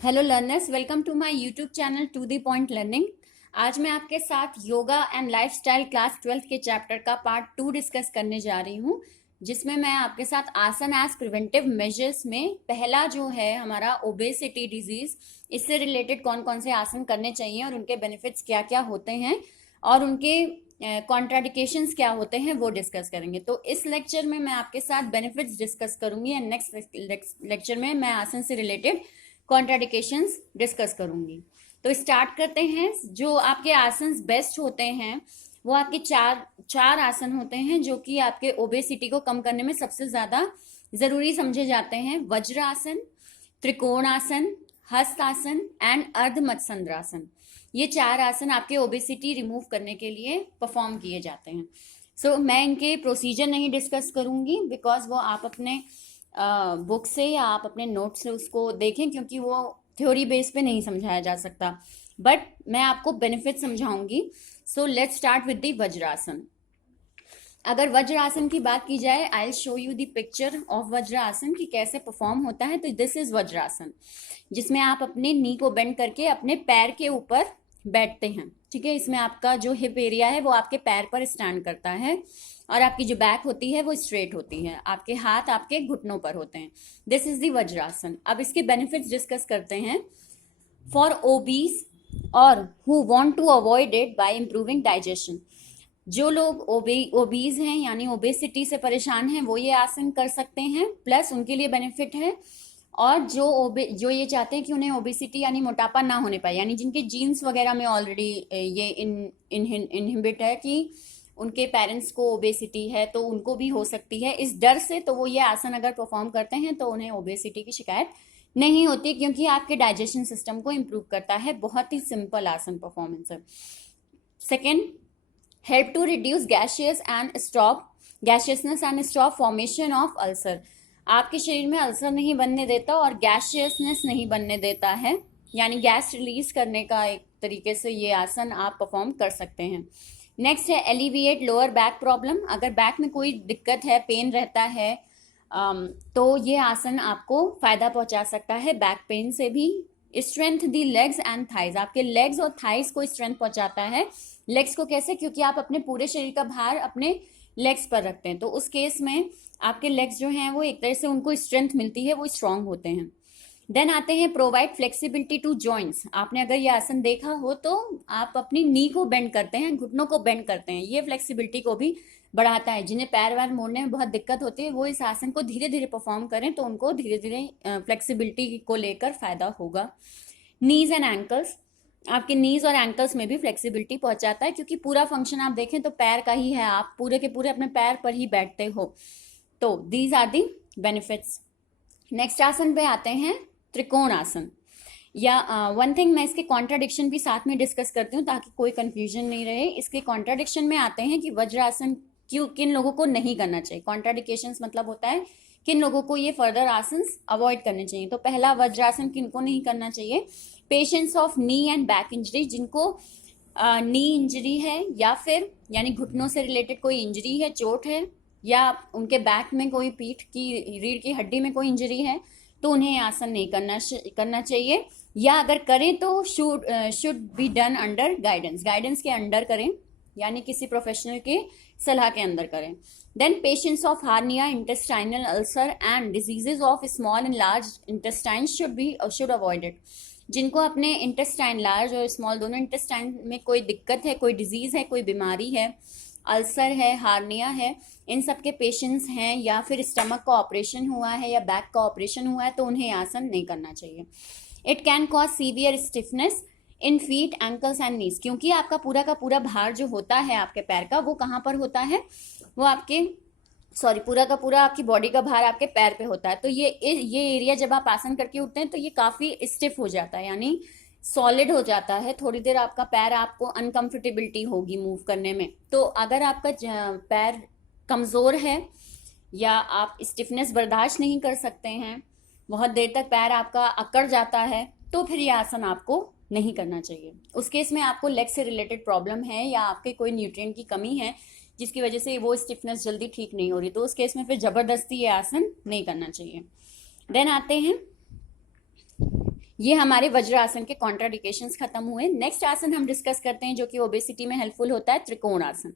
Hello learners, welcome to my YouTube channel to the point learning. आज मैं आपके साथ yoga and lifestyle class 12th के चैप्टर का पार्ट 2 डिस्कस करने जा रही हूँ, जिसमें मैं आपके साथ आसन एज प्रिवेंटिव मेजर्स में पहला जो है हमारा ओबेसिटी डिजीज, इससे रिलेटेड कौन कौन से आसन करने चाहिए और उनके बेनिफिट्स क्या क्या होते हैं और उनके कॉन्ट्राडिकेशंस क्या होते हैं वो डिस्कस करेंगे। तो इस लेक्चर में मैं आपके साथ बेनिफिट्स डिस्कस करूंगी एंड नेक्स्ट लेक्चर में मैं आसन से रिलेटेड कॉन्ट्राडिकेशंस डिस्कस करूंगी। तो स्टार्ट करते हैं। जो आपके आसन बेस्ट होते हैं वो आपके चार आसन होते हैं जो कि आपके ओबेसिटी को कम करने में सबसे ज्यादा जरूरी समझे जाते हैं। वज्र आसन, त्रिकोण आसन, हस्त आसन एंड अर्ध मत्स्यंद्रासन। ये चार आसन आपके ओबेसिटी रिमूव करने के लिए परफॉर्म किए जाते हैं। सो मैं इनके प्रोसीजर नहीं डिस्कस करूंगी बिकॉज वो आप अपने बुक से या आप अपने नोट से उसको देखें, क्योंकि वो थ्योरी बेस पे नहीं समझाया जा सकता, बट मैं आपको बेनिफिट समझाऊंगी। So let's start with the vajrasana. अगर वज्रासन की बात की जाए, I will show you the picture of vajrasana कि कैसे परफॉर्म होता है। तो दिस इज वज्रासन, जिसमें आप अपने नी को बेंड करके अपने पैर के ऊपर बैठते हैं। ठीक है, इसमें आपका जो हिप एरिया है वो आपके पैर पर स्टैंड करता है और आपकी जो बैक होती है वो स्ट्रेट होती है, आपके हाथ आपके घुटनों पर होते हैं। This is the Vajrasana. अब इसके बेनिफिट्स डिस्कस करते हैं। फॉर ओबीज और who want to avoid it by improving digestion, जो लोग ओबीज हैं यानी ओबेसिटी से परेशान हैं वो ये आसन कर सकते हैं, प्लस उनके लिए बेनिफिट है। और जो ये चाहते हैं कि उन्हें ओबेसिटी यानी मोटापा ना होने पाए, यानी जिनके जीन्स वगैरह में ऑलरेडी ये इनहिबिट है कि उनके पेरेंट्स को ओबेसिटी है तो उनको भी हो सकती है, इस डर से तो वो ये आसन अगर परफॉर्म करते हैं तो उन्हें ओबेसिटी की शिकायत नहीं होती, क्योंकि आपके डाइजेशन सिस्टम को इंप्रूव करता है। बहुत ही सिंपल आसन परफॉर्मेंस है। Second, help to reduce gassiness and stop formation of ulcer. आपके शरीर में अल्सर नहीं बनने देता और गैशियसनेस नहीं बनने देता है, यानी गैस रिलीज करने का एक तरीके से ये आसन आप परफॉर्म कर सकते हैं। नेक्स्ट है एलिविएट लोअर बैक प्रॉब्लम। अगर बैक में कोई दिक्कत है, पेन रहता है, तो ये आसन आपको फायदा पहुंचा सकता है बैक पेन से भी। Strength the legs and thighs, आपके लेग्स और थाइज को स्ट्रेंथ पहुंचाता है। लेग्स को कैसे? क्योंकि आप अपने पूरे शरीर का भार अपने लेग्स पर रखते हैं, तो उस केस में आपके लेग्स जो हैं वो एक तरह से उनको स्ट्रेंथ मिलती है, वो स्ट्रांग होते हैं। देन आते हैं प्रोवाइड फ्लेक्सिबिलिटी टू जॉइंट्स। आपने अगर ये आसन देखा हो तो आप अपनी नी को बेंड करते हैं, घुटनों को बेंड करते हैं, ये फ्लेक्सिबिलिटी को भी बढ़ाता है। जिन्हें पैर वैर मोड़ने में बहुत दिक्कत होती है वो इस आसन को धीरे धीरे परफॉर्म करें तो उनको धीरे धीरे फ्लेक्सिबिलिटी को लेकर फायदा होगा। नीज एंड एंकल्स, आपके नीज और एंकल्स में भी फ्लेक्सिबिलिटी पहुंचाता है, क्योंकि पूरा फंक्शन आप देखें तो पैर का ही है, आप पूरे के पूरे अपने पैर पर ही बैठते हो। तो these are the benefits. Next आसन पे आते हैं, त्रिकोण आसन। या वन थिंग, मैं इसके कॉन्ट्राडिक्शन भी साथ में डिस्कस करती हूँ ताकि कोई कंफ्यूजन नहीं रहे। इसके कॉन्ट्राडिक्शन में आते हैं कि वज्रासन क्यों किन लोगों को नहीं करना चाहिए। कॉन्ट्राडिकेशंस मतलब होता है किन लोगों को ये फर्दर आसन अवॉइड करने चाहिए। तो पहला वज्रासन किनको नहीं करना चाहिए? Patients of knee and back injury, जिनको नी इंजरी है या फिर यानी घुटनों से रिलेटेड कोई इंजरी है, चोट है, या उनके बैक में कोई पीठ की रीढ़ की हड्डी में कोई इंजरी है, तो उन्हें आसन नहीं करना चाहिए। या अगर करें तो should be done under guidance के अंडर करें, यानी किसी प्रोफेशनल के सलाह के अंदर करें। Then patients of hernia, intestinal ulcer and diseases of small and large intestine should avoid it. जिनको अपने इंटेस्टाइन, लार्ज और स्मॉल दोनों इंटेस्टाइन में कोई दिक्कत है, कोई डिजीज है, कोई बीमारी है, अल्सर है, हार्निया है, इन सब के पेशेंट्स हैं, या फिर स्टमक का ऑपरेशन हुआ है या बैक का ऑपरेशन हुआ है, तो उन्हें आसन नहीं करना चाहिए। It can cause severe stiffness in feet, ankles and knees, क्योंकि आपका पूरा का पूरा भार जो होता है आपके पैर का वो कहाँ पर होता है? वो आपके पूरा का पूरा आपकी बॉडी का भार आपके पैर पे होता है। तो ये एरिया जब आप आसन करके उठते हैं तो ये काफी स्टिफ हो जाता है, यानी सॉलिड हो जाता है। थोड़ी देर आपका पैर, आपको अनकंफर्टेबिलिटी होगी मूव करने में। तो अगर आपका पैर कमजोर है या आप स्टिफनेस बर्दाश्त नहीं कर सकते हैं, बहुत देर तक पैर आपका अकड़ जाता है, तो फिर ये आसन आपको नहीं करना चाहिए। उस केस में आपको लेग से रिलेटेड प्रॉब्लम है या आपके कोई न्यूट्रिएंट की कमी है जिसकी वजह से वो स्टिफनेस जल्दी ठीक नहीं हो रही, तो उस केस में फिर जबरदस्ती ये आसन नहीं करना चाहिए। देन आते हैं ये हमारे वज्रासन के कॉन्ट्राडिकेशंस खत्म हुए। नेक्स्ट आसन हम डिस्कस करते हैं जो कि ओबेसिटी में हेल्पफुल होता है, त्रिकोण आसन।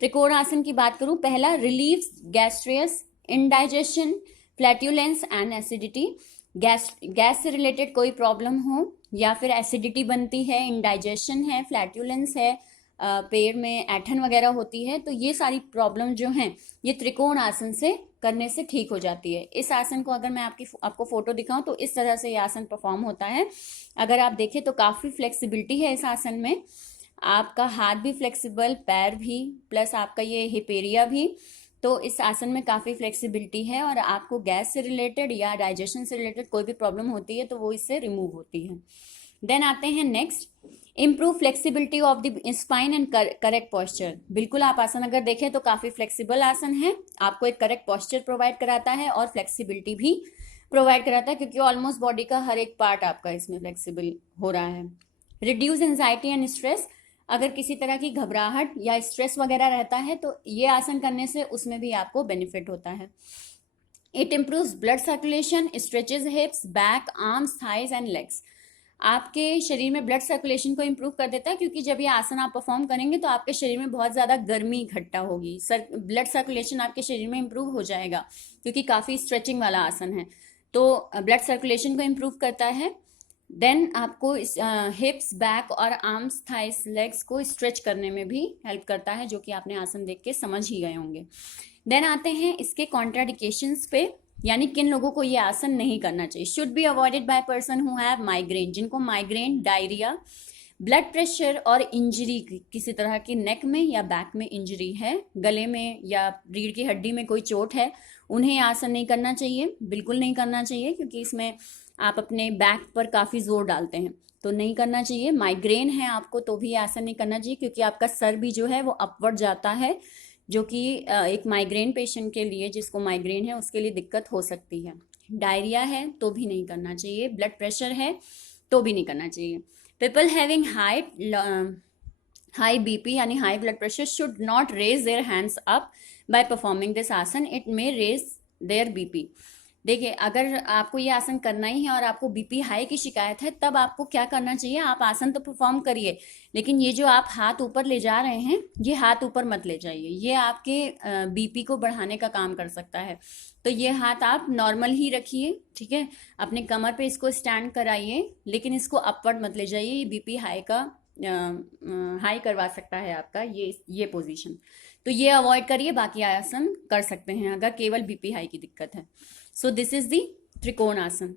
त्रिकोण आसन की बात करूं, पहला relieves gastritis, indigestion, flatulence and acidity. Gas से रिलेटेड कोई प्रॉब्लम हो या फिर एसिडिटी बनती है, इंडाइजेशन है, फ्लैट्यूलेंस है, पेट में ऐठन वगैरह होती है, तो ये सारी प्रॉब्लम जो हैं ये त्रिकोण आसन से करने से ठीक हो जाती है। इस आसन को अगर मैं आपको फोटो दिखाऊं तो इस तरह से ये आसन परफॉर्म होता है। अगर आप देखें तो काफी फ्लेक्सिबिलिटी है इस आसन में, आपका हाथ भी फ्लेक्सिबल, पैर भी, प्लस आपका ये हिप एरिया भी। तो इस आसन में काफी फ्लेक्सिबिलिटी है और आपको गैस से रिलेटेड या डाइजेशन से रिलेटेड कोई भी प्रॉब्लम होती है तो वो इससे रिमूव होती है। देन आते हैं next, improve flexibility of the spine and correct posture. बिल्कुल आप आसन अगर देखें तो काफी फ्लेक्सिबल आसन है, आपको एक करेक्ट पॉस्चर प्रोवाइड कराता है और फ्लेक्सिबिलिटी भी प्रोवाइड कराता है, क्योंकि ऑलमोस्ट बॉडी का हर एक पार्ट आपका इसमें फ्लेक्सिबल हो रहा है। रिड्यूस एंजाइटी एंड स्ट्रेस, अगर किसी तरह की घबराहट या स्ट्रेस वगैरह रहता है तो ये आसन करने से उसमें भी आपको बेनिफिट होता है। It improves blood circulation, stretches हिप्स, back, arms, thighs and legs. आपके शरीर में ब्लड सर्कुलेशन को इम्प्रूव कर देता है, क्योंकि जब ये आसन आप परफॉर्म करेंगे तो आपके शरीर में बहुत ज़्यादा गर्मी इकट्ठा होगी, ब्लड सर्कुलेशन आपके शरीर में इम्प्रूव हो जाएगा, क्योंकि काफ़ी स्ट्रेचिंग वाला आसन है, तो ब्लड सर्कुलेशन को इम्प्रूव करता है। देन आपको हिप्स, बैक और आर्म्स, थाइस, लेग्स को स्ट्रेच करने में भी हेल्प करता है, जो कि आपने आसन देख के समझ ही गए होंगे। देन आते हैं इसके कॉन्ट्राडिकेशंस पे, यानी किन लोगों को ये आसन नहीं करना चाहिए। Should be avoided by person who have migraine, जिनको माइग्रेन, डायरिया, ब्लड प्रेशर और इंजरी, किसी तरह की नेक में या बैक में इंजरी है, गले में या रीढ़ की हड्डी में कोई चोट है, उन्हें आसन नहीं करना चाहिए, बिल्कुल नहीं करना चाहिए, क्योंकि इसमें आप अपने बैक पर काफ़ी जोर डालते हैं, तो नहीं करना चाहिए। माइग्रेन है आपको तो भी आसन नहीं करना चाहिए, क्योंकि आपका सर भी जो है वो अपवर्ड जाता है, जो कि एक माइग्रेन पेशेंट के लिए, जिसको माइग्रेन है उसके लिए दिक्कत हो सकती है। डायरिया है तो भी नहीं करना चाहिए, ब्लड प्रेशर है तो भी नहीं करना चाहिए। पीपल हैविंग हाई बीपी यानी high blood pressure should not raise their hands up by performing this asana, it may raise their BP. देखिए, अगर आपको ये आसन करना ही है और आपको बीपी हाई की शिकायत है, तब आपको क्या करना चाहिए, आप आसन तो परफॉर्म करिए, लेकिन ये जो आप हाथ ऊपर ले जा रहे हैं, ये हाथ ऊपर मत ले जाइए, ये आपके बीपी को बढ़ाने का काम कर सकता है। तो ये हाथ आप नॉर्मल ही रखिए, ठीक है, अपने कमर पे इसको स्टैंड कराइए, लेकिन इसको अपवर्ड मत ले जाइए, ये बीपी हाई करवा सकता है आपका ये पोजीशन, तो ये अवॉइड करिए। बाकी आसन कर सकते हैं अगर केवल बीपी हाई की दिक्कत है। सो दिस इज दी त्रिकोण आसन।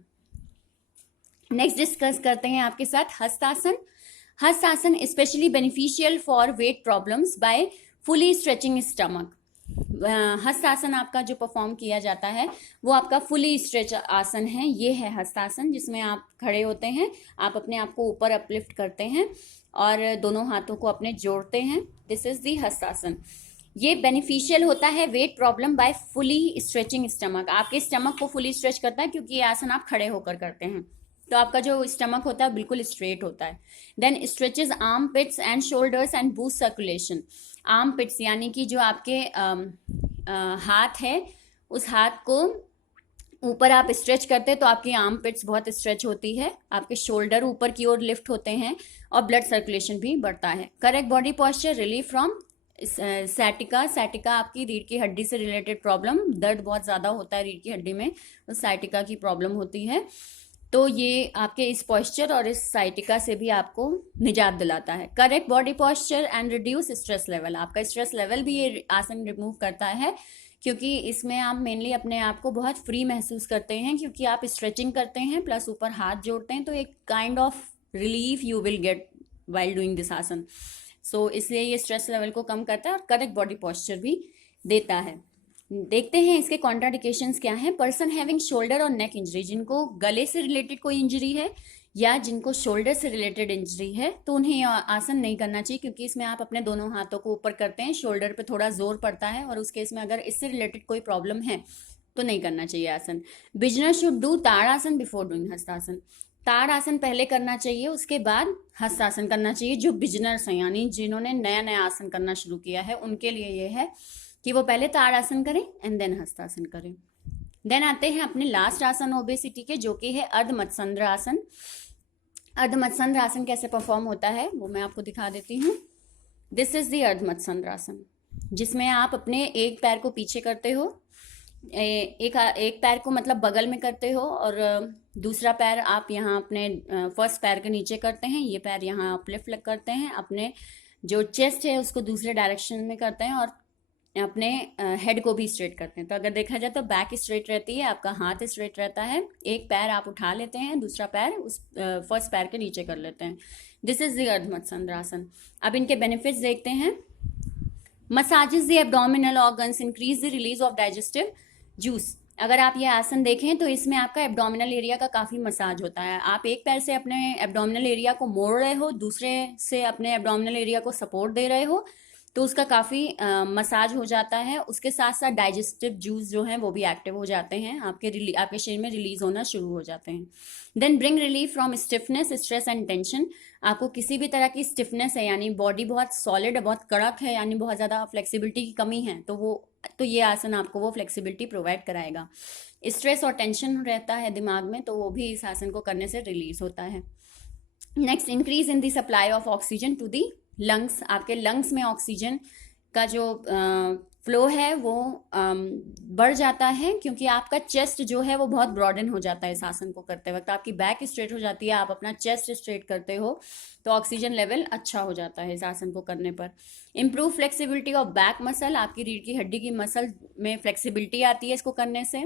नेक्स्ट डिस्कस करते हैं आपके साथ hastasana. Hastasana specially beneficial for wait problems bye fully stretching stomach. Hastasana आपका जो परफॉर्म किया जाता है वो आपका फुली स्ट्रेच आसन है। ये है हस्तासन, जिसमें आप खड़े होते हैं, आप अपने आप को ऊपर अपलिफ्ट करते हैं और दोनों हाथों को अपने जोड़ते हैं। This is the Hastasana. ये बेनिफिशियल होता है weight problem by fully stretching stomach. आपके स्टमक को फुली स्ट्रेच करता है, क्योंकि ये आसन आप खड़े होकर करते हैं, तो आपका जो स्टमक होता है बिल्कुल स्ट्रेट होता है। Then stretches armpits and shoulders and boost circulation. Armpits यानी कि जो आपके हाथ है, उस हाथ को ऊपर आप स्ट्रेच करते हैं तो आपकी आर्म पिट्स बहुत स्ट्रेच होती है, आपके शोल्डर ऊपर की ओर लिफ्ट होते हैं और ब्लड सर्कुलेशन भी बढ़ता है। Correct body posture, relief from sciatica. Sciatica आपकी रीढ़ की हड्डी से रिलेटेड प्रॉब्लम, दर्द बहुत ज़्यादा होता है रीढ़ की हड्डी में, तो सैटिका की प्रॉब्लम होती है, तो ये आपके इस पॉस्चर और इस साइटिका से भी आपको निजात दिलाता है। Correct body posture and reduce stress level. आपका स्ट्रेस लेवल भी ये आसन रिमूव करता है, क्योंकि इसमें आप मेनली अपने आप को बहुत फ्री महसूस करते हैं, क्योंकि आप स्ट्रेचिंग करते हैं प्लस ऊपर हाथ जोड़ते हैं, तो एक kind of relief you will get while doing this आसन। सो इसलिए ये स्ट्रेस लेवल को कम करता है और करेक्ट बॉडी पॉस्चर भी देता है। देखते हैं इसके कॉन्ट्राडिकेशंस क्या हैं। पर्सन हैविंग शोल्डर और नेक इंजरी, जिनको गले से रिलेटेड कोई इंजरी है या जिनको शोल्डर से रिलेटेड इंजरी है, तो उन्हें आसन नहीं करना चाहिए, क्योंकि इसमें आप अपने दोनों हाथों को ऊपर करते हैं, शोल्डर पे थोड़ा जोर पड़ता है, और उस केस में अगर इससे रिलेटेड कोई प्रॉब्लम है तो नहीं करना चाहिए आसन। Beginners should do tadasana before doing hastasana. ताड़ आसन पहले करना चाहिए, उसके बाद हस्तासन करना चाहिए। जो बिजनर्स हैं यानी जिन्होंने नया नया आसन करना शुरू किया है, उनके लिए ये है कि वो पहले ताड़ आसन करें एंड देन हस्तासन करें। देन आते हैं अपने लास्ट आसन ओबेसिटी के, जो कि है अर्ध मत्स्येंद्र आसन। अर्धमत्स्यंद्रासन कैसे परफॉर्म होता है वो मैं आपको दिखा देती हूँ। दिस इज द अर्धमत्स्यंद्रासन, जिसमें आप अपने एक पैर को पीछे करते हो, एक पैर को मतलब बगल में करते हो, और दूसरा पैर आप यहाँ अपने फर्स्ट पैर के नीचे करते हैं, ये पैर यहाँ आप लिफ्ट करते हैं, अपने जो चेस्ट है उसको दूसरे डायरेक्शन में करते हैं, और अपने हेड को भी स्ट्रेट करते हैं। तो अगर देखा जाए तो बैक स्ट्रेट रहती है, आपका हाथ स्ट्रेट रहता है, एक पैर आप उठा लेते हैं, दूसरा पैर उस फर्स्ट पैर के नीचे कर लेते हैं। This is the ardhamatsyendrasana. अब इनके बेनिफिट्स देखते हैं। Massages the abdominal organs, increase the release of digestive juice. अगर आप ये आसन देखें तो इसमें आपका एब्डोमिनल एरिया का काफ़ी मसाज होता है। आप एक पैर से अपने एब्डोमिनल एरिया को मोड़ रहे हो, दूसरे से अपने एब्डोमिनल एरिया को सपोर्ट दे रहे हो, तो उसका काफ़ी मसाज हो जाता है। उसके साथ साथ डाइजेस्टिव जूस जो हैं वो भी एक्टिव हो जाते हैं, आपके शरीर में रिलीज होना शुरू हो जाते हैं। Then bring relief from stiffness, stress and tension. आपको किसी भी तरह की स्टिफनेस है, यानी बॉडी बहुत सॉलिड है, बहुत कड़क है, यानी बहुत ज़्यादा फ्लेक्सिबिलिटी की कमी है, तो ये आसन आपको वो फ्लेक्सिबिलिटी प्रोवाइड कराएगा। स्ट्रेस और टेंशन रहता है दिमाग में, तो वो भी इस आसन को करने से रिलीज होता है। Next, increase in the supply of oxygen to the lungs. आपके लंग्स में ऑक्सीजन का जो फ्लो है वो बढ़ जाता है, क्योंकि आपका चेस्ट जो है वो बहुत ब्रॉडन हो जाता है इस आसन को करते वक्त। आपकी बैक स्ट्रेट हो जाती है, आप अपना चेस्ट स्ट्रेट करते हो, तो ऑक्सीजन लेवल अच्छा हो जाता है इस आसन को करने पर। Improve flexibility of back muscle, आपकी रीढ़ की हड्डी की मसल में फ्लेक्सिबिलिटी आती है इसको करने से।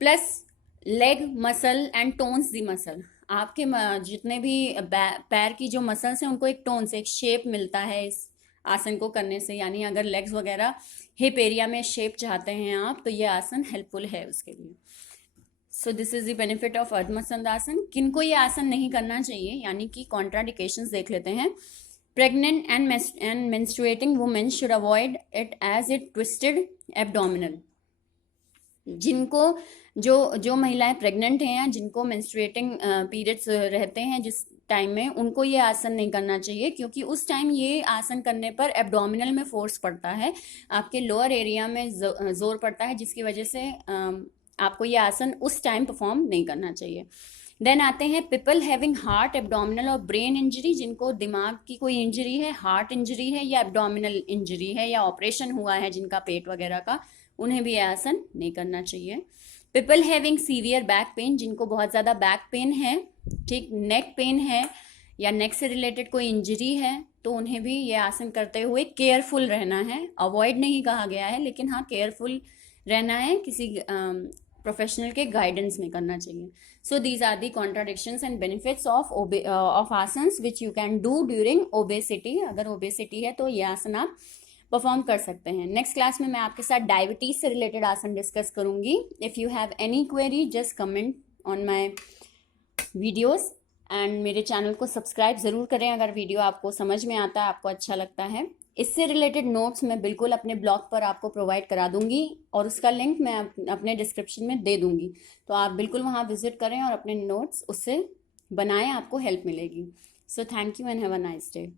Plus leg muscle and tones the muscle, आपके जितने भी पैर की जो मसल्स हैं उनको एक टोन से एक शेप मिलता है इस आसन को करने से। यानी अगर लेग्स वगैरह हिप एरिया में शेप चाहते हैं आप, तो ये आसन हेल्पफुल है उसके लिए। So this is the benefit of ardhamatsyendrasana. किनको ये आसन नहीं करना चाहिए, यानी कि कॉन्ट्राडिकेशंस देख लेते हैं। Pregnant and menstruating women should avoid it as it twisted abdominal. जिनको जो महिलाएं प्रेग्नेंट हैं या जिनको मेंस्ट्रुएटिंग पीरियड्स रहते हैं जिस टाइम में, उनको ये आसन नहीं करना चाहिए, क्योंकि उस टाइम ये आसन करने पर एब्डोमिनल में फोर्स पड़ता है, आपके लोअर एरिया में जोर पड़ता है, जिसकी वजह से आपको ये आसन उस टाइम परफॉर्म नहीं करना चाहिए। देन आते हैं पीपल हैविंग हार्ट, एब्डोमिनल और ब्रेन इंजरी। जिनको दिमाग की कोई इंजरी है, हार्ट इंजरी है या एब्डोमिनल इंजरी है या ऑपरेशन हुआ है जिनका पेट वगैरह का, उन्हें भी यह आसन नहीं करना चाहिए। People having severe back pain, जिनको बहुत ज़्यादा बैक पेन है, ठीक, नेक पेन है या नेक से रिलेटेड कोई इंजरी है, तो उन्हें भी ये आसन करते हुए केयरफुल रहना है। अवॉइड नहीं कहा गया है, लेकिन हाँ केयरफुल रहना है, किसी प्रोफेशनल के गाइडेंस में करना चाहिए। So these are the contradictions and benefits of asanas which you can do during obesity. अगर ओबेसिटी है तो ये आसन आप परफॉर्म कर सकते हैं। नेक्स्ट क्लास में मैं आपके साथ डायबिटीज से रिलेटेड आसन डिस्कस करूंगी। If you have any query just comment on my videos and मेरे चैनल को सब्सक्राइब ज़रूर करें अगर वीडियो आपको समझ में आता है, आपको अच्छा लगता है। इससे रिलेटेड नोट्स मैं बिल्कुल अपने ब्लॉग पर आपको प्रोवाइड करा दूंगी, और उसका लिंक मैं अपने डिस्क्रिप्शन में दे दूंगी, तो आप बिल्कुल वहाँ विजिट करें और अपने नोट्स उससे बनाएं, आपको हेल्प मिलेगी। So thank you and have a nice day.